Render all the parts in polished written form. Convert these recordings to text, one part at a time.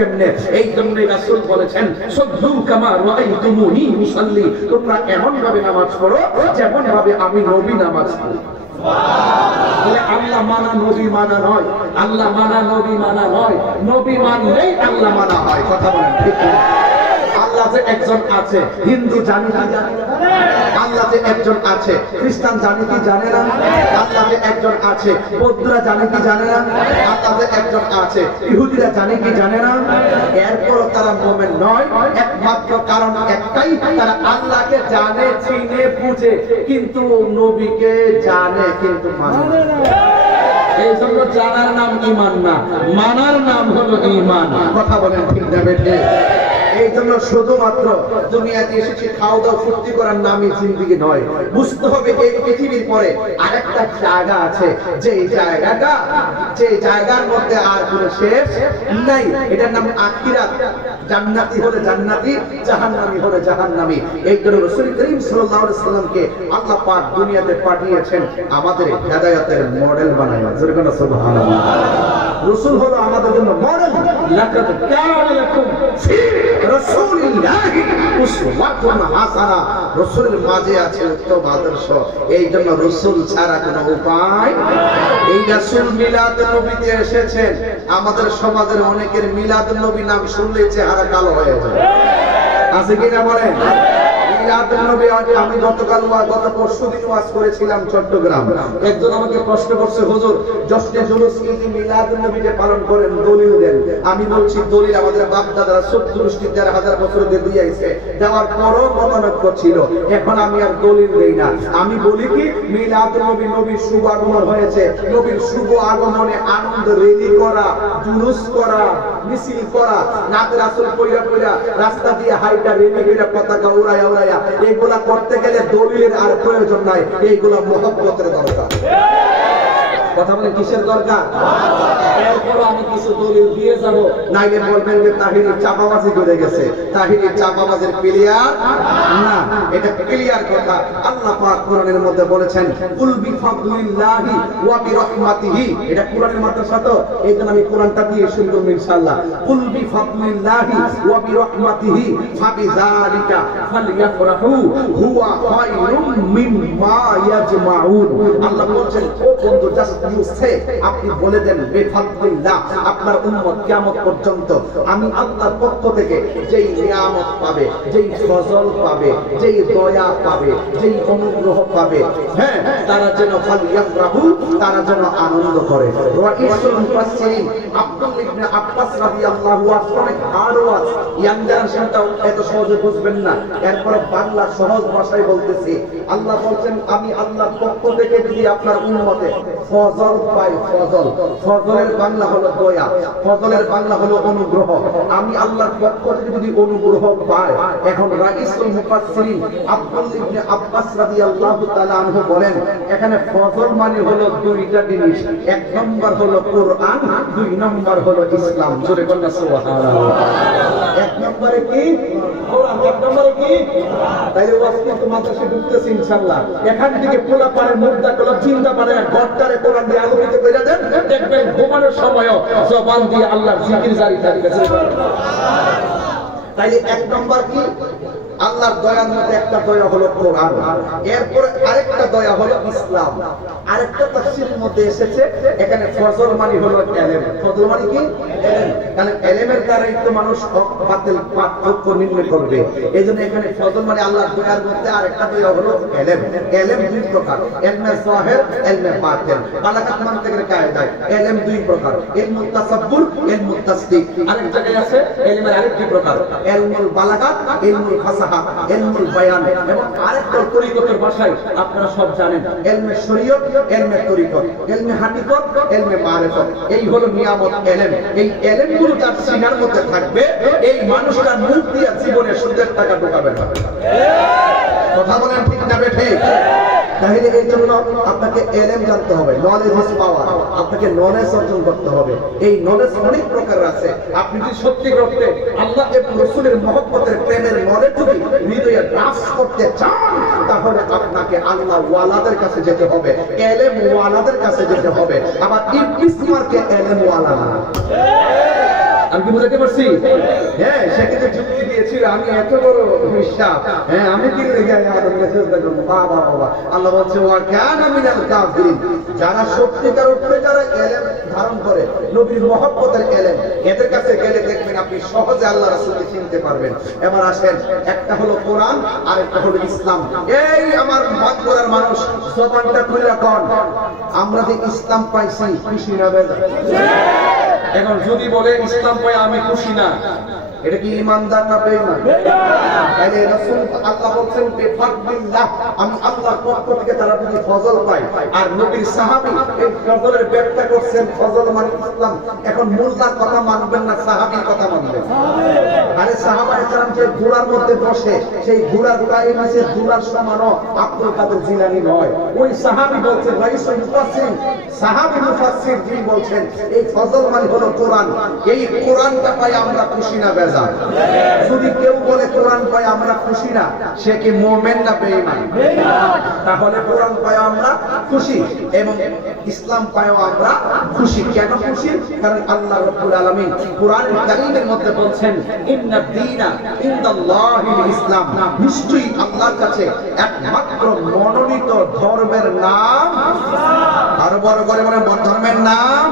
কেমনে? এই জন্যই রাসূল বলেছেন সাল্লু কামা রাআইতুমুনি উসাল্লি, তোমরা এমন ভাবে নামাজ পড়ো যেমন ভাবে আমি নবী নামাজ পড়ি। বলে আল্লাহ মানা নবী মানা নয়, আল্লাহ মানা নবী মানা নয়, নবী মানলেই আল্লাহ মানা হয়। কথা বলেন ঠিক না? আল্লাহ যে একজন আছে হিন্দু জানি কি জানে না? আল্লাহ যে একজন আছে খ্রিস্টান জানি কি জানে না? আল্লাহ যে একজন আছে বৌদ্ধরা জানে কি জানে না? আল্লাহ যে একজন আছে ইহুদিরা জানে কি জানে না? এরপরও তারা মুমিন নয়, একমাত্র কারণ একটাই, তারা আল্লাহকে জানে, চিনে, বুঝে, কিন্তু নবীকে জানে কিন্তু মানে না। এই জন্য জানার নাম ঈমান না, মানার নাম হলো ঈমান। কথা বলেন ঠিক না বেঠে? এই জন্য শুধুমাত্র দুনিয়াতে এসেছি খাওয়া দাওয়া ফুর্তি করার নামই জিন্দেগি নয়। বুঝতে হবে এই পৃথিবীর পরে আরেকটা জায়গা আছে, যে জায়গার মধ্যে আর কোনো শেষ নাই। এটার নাম আখিরাত। জান্নাতি হলে জান্নাতি, জাহান্নামী হলে জাহান্নামী। এই জন্য রাসূল করিম সাল্লাল্লাহু আলাইহি সাল্লামকে আল্লাহ পাক দুনিয়াতে পাঠিয়েছেন আমাদের হেদায়েতের মডেল বানায়। জোরে বলেন সুবহানাল্লাহ। রাসূল হলো আমাদের জন্য মডেল। লাকাদ কানা লাকুম ফি রাসূলিল্লাহি উসওয়াতুন হাসানাহ। রাসূলের মাঝে আছে উত্তম আদর্শ। এই জন্য রাসূল ছাড়া কোনো উপায়। এই রাসূল মিলাদ নবীতে এসেছেন। আমাদের সমাজের অনেকের মিলাদ নবী নাম শুনলে চেহারা কালো হয়ে যায়। আছে কিনা বলেন? আমি গত পরশুদিন ওয়াজ করেছিলাম চট্টগ্রাম। একজন আমাকে প্রশ্ন করছে, হুজুর জশ্নে জুলুস ঈদ মিলাদুন নবী যে পালন করেন দলিল দেন। আমি বলছি দলিল আমাদের বাপ দাদারা 70,000 বছর দিয়ে আইছে, দেওয়ার পরও মতানৈক্য ছিল। এখন আমি আর দলিল দেই না। আমি বলি কি মিলাদুন নবী, নবীর শুভ আগমন হয়েছে, নবীর শুভ আগমনে আনন্দ রেলি করা, জুলুস করা, মিছিল করা, নাতে রাসূল কইরা কইরা রাস্তা দিয়ে হাইটা রেলি কইরা পতাকা উড়ায়া উড়ায়া, এইগুলা করতে গেলে দলিলের আর প্রয়োজন নাই। এইগুলা মহব্বতের দরকার। কথা বলেন কিসের দরকার? এরপরও আমি কিছু দলিল দিয়ে যাব, নাইলে বলবেন যে তাহিরি চাপাবাজি করে গেছে। তাহিরি চাপাবাজের ক্লিয়ার না, এটা ক্লিয়ার কথা। আল্লাহ পাক কোরআনের মধ্যে বলেছেন কুল বিফাদলিল্লাহি ওয়া বিরহমাতিহি। এটা কোরআনের মাদ্রাসা তো, এইজন্য আমি কোরআনটা দিয়ে শুরু করব ইনশাআল্লাহ। কুল বিফাদলিল্লাহি ওয়া বিরহমাতিহি ফাবিযালিকা ফালইফরাহু হুয়া খায়রুম মিম্মা ইয়াজমাউন। আল্লাহ বলেন ও বন্ধু, জাস্ট ইউ সে, আপনি বলে দেন বেফাদলিল্লাহ, আপনার উম্মত কিয়ামত পর্যন্ত আমি আল্লাহর পক্ষ থেকে যেই নিয়ামত পাবে, যেই ফজল পাবে, যেই দয়া পাবে, যেই অনুগ্রহ পাবে, হ্যাঁ, তারা যেন ফালইফরাহু, তারা যেন আনন্দ করে। রাইসুল মুফাসসিরিন আব্দুল ইবনে আব্বাস রাদিয়াল্লাহু আনহু অনেক হার্ড ওয়াজ, ইয়াং জেনারেশনটাও এত সহজে বুঝবেন না, এরপর বাংলা সহজ ভাষায় বলতেছি। আল্লাহ বলছেন আমি আল্লাহর পক্ষ থেকে যদি আপনার উম্মতে ফজল পাই, ফজল, ফজলের বাংলা হলো দয়া, ফজলের বাংলা হলো অনুগ্রহ। আমি আল্লাহর পক্ষ থেকে যদি অনুগ্রহ পাই, এখন রাইসুল মুফাসসিরিন আব্দুল ইবনে আব্বাস রাদিয়াল্লাহু তাআলা আনহু বলেন এখানে ফজল মানে হলো দুইটা জিনিস। এক নম্বর হলো কোরআন, দুই নম্বর হলো ইসলাম। জোরে বলেন সুবহানাল্লাহ। এক নম্বরে কি কোরআন, এক নম্বরে কি? তাইলে ওয়াজ কিন্তু মাদ্রাসায় ঢুকতেছে ইনশাআল্লাহ। এখান থেকে পোলা পারে মুদ্রা কলম চিন্তা পারে ঘরটারে কোরআন দিয়ে আলোকিত করে দেন, দেখবেন ঘুমানোর সময়ও জবান দিয়ে আল্লাহর জিকির জারি থাকবে। তাইলে এক নম্বর কি? আল্লাহর দয়ার মধ্যে একটা দয়া হলো কোরআন, এরপরে আরেকটা দয়া হলো ইসলাম। আরেকটা তাফসীরের মধ্যে এসেছে এখানে ফজল মানে হলো ইলম। ফজল মানে কি? ইলম। কারণ ইলমের দ্বারাই তো মানুষ হক বাতিল পার্থক্য নির্ণয় করবে। এইজন্য এখানে ফজল মানে আল্লাহর দয়ার মধ্যে আরেকটা দয়া হলো ইলম। ইলম দুই প্রকার, ইলমে যাহির, ইলমে বাতিন। বালাগাত মানতিকের কায়দায় ইলম দুই প্রকার, ইলমুত তাসাব্বুর, ইলমুত তাসদিক। আরেক জায়গায় আছে ইলমের আরেকটি প্রকার, ইলমুল বালাগাত, ইলমুল ফাসাহা, ইলমুল বায়ান, এবং আরেকটা তরিকতের ভাষায় আপনারা সব জানেন ইলমে শরীয়ত, ইলমে তরিকত, ইলমে হাকিকত, ইলমে মারিফত। এই হলো নিয়ামত ইলম। এই ইলমগুলো যার সিনার মধ্যে থাকবে, এই মানুষটার মুখ দিয়ে জীবনে সুদের টাকা ঢোকাবে না। কথা বলেন ঠিক না বেঠিক? তাহলে এই জন্য আপনাকে ইলম জানতে হবে, নলেজ ইজ পাওয়ার। আপনাকে নলেজ অর্জন করতে হবে। এই নলেজ অনেক প্রকার আছে। আপনি যদি সত্যি করতে আল্লাহ এবং রাসূলের মহব্বতের প্রেমের নলেজ যদি হৃদয়ে ড্রাফট করতে চান, তাহলে আপনাকে আল্লাহ ওয়ালাদের কাছে যেতে হবে, ইলম ওয়ালাদের কাছে যেতে হবে। আবার ইবলিস মার্কে ইলম ওয়ালা না। আমি কি বুঝাতে পারছি? হ্যাঁ, সেক্ষেত্রে যুক্তি দিয়েছিল আমি এত বড় বিশ্বাস, হ্যাঁ আমি কি লেগে আদমকে সেজদা করব। বাবা বাবা, আল্লাহ বলছে ওয়া কানা মিনাল কাফিরিন, যারা সত্যিকার অর্থে যারা ইলম ধারণ করে, নবীর মহব্বতের ইলম, এদের কাছে গেলে দেখবেন আপনি সহজে আল্লাহ রাসূলকে চিনতে পারবেন। এবার আসেন, একটা হলো কোরআন আর একটা হলো ইসলাম। এই আমার মতগুলোর মানুষ জবানটা খুলে কোন, আমরা যে ইসলাম পাইছি খুশি না বেজা? এখন যদি বলে ইসলাম পাই আমি খুশি না, এটা কি ইমানদার না বেঈমান? তাহলে রাসূল আল্লাহ বলছেন বিফাদলিল্লাহ, আমি আল্লাহর পক্ষ থেকে তারা যদি ফজল পায়। আর নবীর সাহাবী এই ফজলের ব্যাখ্যা করছেন, ফজল মানে ইসলাম। এখন মোল্লার কথা মানবেন না সাহাবীর কথা মানবেন? আরে সাহাবায়ে কেরাম যে ঘোড়ার মধ্যে বসে, সেই ঘোড়ার গায়ে নিচে ঘোড়ার সমানও আব্দুল কাদের জিলানী নয়। ওই সাহাবী বলছেন, রাইসুল মুফাসসির, সাহাবী মুফাসসির যিনি বলছেন এই ফজল মানে হলো কোরআন। এই কোরআনটা পাই আমরা খুশি না বেজা? যদি কেউ বলে কোরআন পাই আমরা খুশি না, সে কি মুমিন না বেঈমান? তাহলে কোরআন পাই আমরা খুশি এবং ইসলাম পাইও আমরা খুশি। কেন খুশি? কারণ আল্লাহ রাব্বুল আলামিন কোরআনুল কারীমের মধ্যে বলছেন ইন্নাদ দীনা ইনদাল্লাহিল ইসলাম, নিশ্চয়ই আল্লাহর কাছে একমাত্র মনোনীত ধর্মের নাম, আরো বড় করে বলেন ধর্মের নাম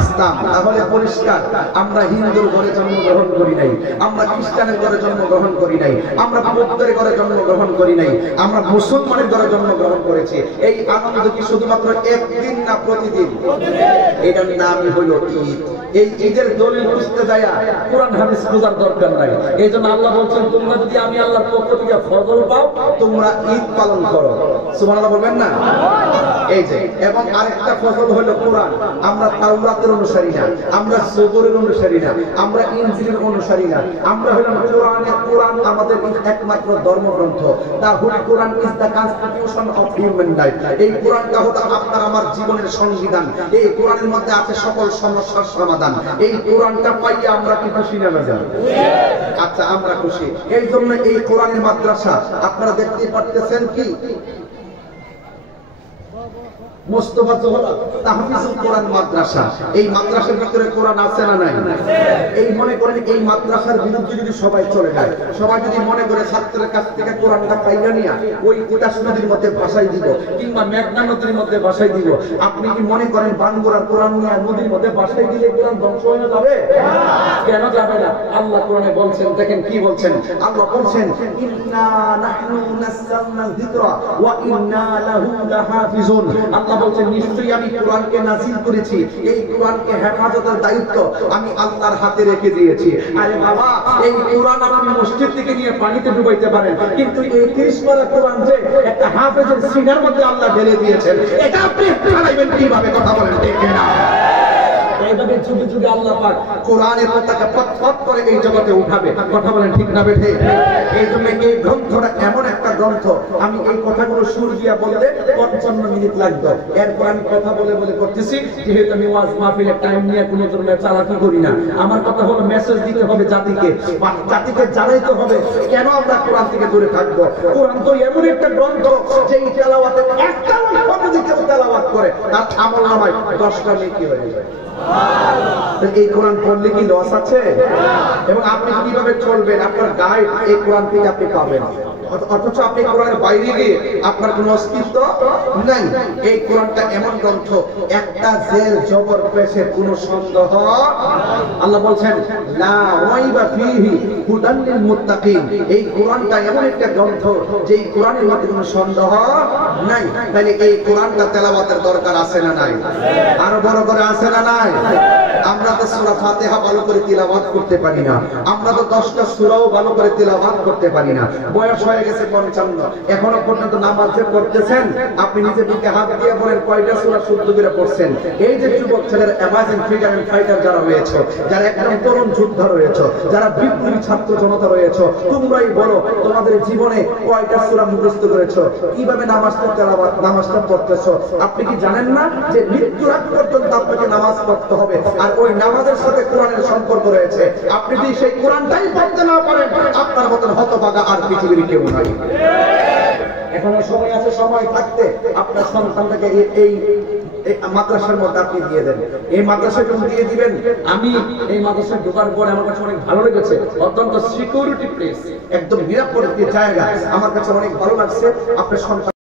ইসলাম। তাহলে পরিষ্কার, আমরা হিন্দুর ঘরে জন্মগ্রহণ করি নাই, আমরা খ্রিস্টানের ঘরে জন্মগ্রহণ করি নাই, আমরা বৌদ্ধের ঘরে জন্মগ্রহণ করি নাই, আমরা মুসলমানের ঘরে জন্মগ্রহণ করেছি। এই আনন্দ কি শুধুমাত্র একদিন না প্রতিদিন? এটার নামই হলো ঈদ। এই ঈদের দলিল বুঝতে যায় কোরআন হাদিস খোঁজার দরকার নাই। এই জন্য আল্লাহ বলছেন তোমরা যদি আমি আল্লাহর পক্ষ থেকে ফজল পাও তোমরা ঈদ পালন করো। সুবহানাল্লাহ বলবেন না? এই যে, এবং আরেকটা ফজল হলো কোরআন। আমরা তাওরাতের অনুসারী না, আমরা জবুরের অনুসারী না, আমরা ইনজিলের অনুসারী না, আমরা হলাম কোরআন আমাদের একমাত্র ধর্মগ্রন্থ। The holy Quran is the constitution of human life. এই কোরআনটা হলো আপনার আমার জীবনের সংবিধান। এই কোরআনের মধ্যে আছে সকল সমস্যার সমাধান। এই কোরআনটা পাইয়া আমরা কি খুশি না বেজা? আচ্ছা, আমরা খুশি। এই জন্য এই কোরআনের মাদ্রাসা আপনারা দেখতে পাচ্ছেন কি মোস্তফা জোহরা তাহফিজুল কোরআন মাদ্রাসা। এই মাদ্রাসার ভিতরে কোরআন আছে না নাই? এই মনে করেন এই মাদ্রাসার বিরুদ্ধে যদি সবাই চলে যায়, সবাই যদি মনে করে ছাত্রের কাছ থেকে কোরআনটা পাইয়া নিয়া ওই তিতাস নদীর মধ্যে ভাসাই দিব কিংবা মেঘনা নদীর মধ্যে ভাসাই দিব, আপনি কি মনে করেন বানগোড়ার কোরআন নিয়ে নদীর মধ্যে ভাসাই দিলে কোরআন ধ্বংস হয়ে যাবে? কেন যাবে না? আল্লাহ কোরআনে বলছেন, দেখেন কি বলছেন। আল্লাহ বলছেন ইন্না নাহনু নাযালনা যিকরা ওয়া ইন্না লাহু লাহাফিজুন। আল্লাহ বলছেন নিশ্চয়ই আমি কোরআনকে নাযিল করেছি, এই কোরআনকে হেফাজতের দায়িত্ব আমি আল্লাহর হাতে রেখে দিয়েছি। আরে বাবা, এই কোরআন আপনি মসজিদ থেকে নিয়ে পানিতে ডুবাইতে পারেন, কিন্তু এই 30 পারা কোরআন যে একটা হাফেজের সিনার মধ্যে আল্লাহ ঢেলে দিয়েছেন, এটা আপনি হারাইবেন কিভাবে? কথা বলেন ঠিক না? এইভাবে যুগে যুগে আল্লাহ পাক কোরআনের পতাকা পথ করে এই জগতে উঠাবে। কথা বলেন ঠিক না বেঠে? এই জন্য এই গ্রন্থটা এমন একটা গ্রন্থ, আমি এই কথাগুলো সুর দিয়া বলতে 55 মিনিট লাগবে। এরপর আমি কথা বলে বলে করতেছি, যেহেতু আমি ওয়াজ মাহফিলের টাইম নিয়ে কোনো ধরনের চালাকি করি না। আমার কথা হলো মেসেজ দিতে হবে জাতিকে, জাতিকে জানাইতে হবে কেন আমরা কোরআন থেকে দূরে থাকবো। কোরআন তো এমন একটা গ্রন্থ যে তেলাওয়াতে একটা যদি কেউ তেলাওয়াত করে তার আমলনামায় 10টা নেকি হয়ে যায়। এই কোরআন পড়লে কি লস আছে? এবং আপনি কিভাবে চলবেন, আপনার গাইড এই কোরআন থেকে আপনি পাবেন। অথচ আপনি কোরআনের বাইরে গিয়ে আপনার কোনো অস্তিত্ব নাই। এই কোরআনটা এমন গ্রন্থ, একটা জের জবর পেশের কোনো সন্দেহ। আল্লাহ বলছেন লা রাইবা ফীহি হুদান লিল মুত্তাকিন। এই কোরআনটা এমন একটা গ্রন্থ যে এই কোরআনের মধ্যে কোনো সন্দেহ নাই। তাহলে এই কোরআনটা তেলাওয়াতের দরকার আছে না নাই? আরো বড় করে আছে না নাই? আমরা তো সূরা ফাতিহা ভালো করে তিলাওয়াত করতে পারি না, আমরা তো 10টা সূরাও ভালো করে তিলাওয়াত করতে পারি না। বয়স হয়ে গেছে 55, এখনো পর্যন্ত নামাজ যে পড়তেছেন আপনি নিজে দিকে হাত দিয়ে বলেন কয়টা সূরা শুদ্ধ করে পড়ছেন? এই যে যুবক ছেলেরা অ্যামাজিং ফিগার এন্ড ফাইটার যারা রয়েছে, যারা একদম তরুণ যোদ্ধা রয়েছে, যারা বিপ্লবী ছাত্র জনতা রয়েছে, তোমরাই বলো তোমাদের জীবনে কয়টা সূরা মুখস্থ করেছো? কিভাবে নামাজটা পড়তেছো? আপনি কি জানেন না যে মৃত্যুর আগ পর্যন্ত আপনাকে নামাজ পড়তে হবে, আর ওই নামাজের সাথে কোরআনের সম্পর্ক রয়েছে। আপনি যদি সেই কোরআনটাই পড়তে না পারেন, আপনার মতন হতভাগা আর পৃথিবীর কেউ নাই। এখনো সময় আছে, সময় থাকতে আপনার সন্তানটাকে এই এই মাদ্রাসার মধ্যে আপনি দিয়ে দেন। এই মাদ্রাসা যখন দিয়ে দিবেন, আমি এই মাদ্রাসায় ঢোকার পরে আমার কাছে অনেক ভালো লেগেছে, অত্যন্ত সিকিউরিটি প্লেস, একদম নিরাপদ জায়গা, আমার কাছে অনেক ভালো লাগছে। আপনার সন্তান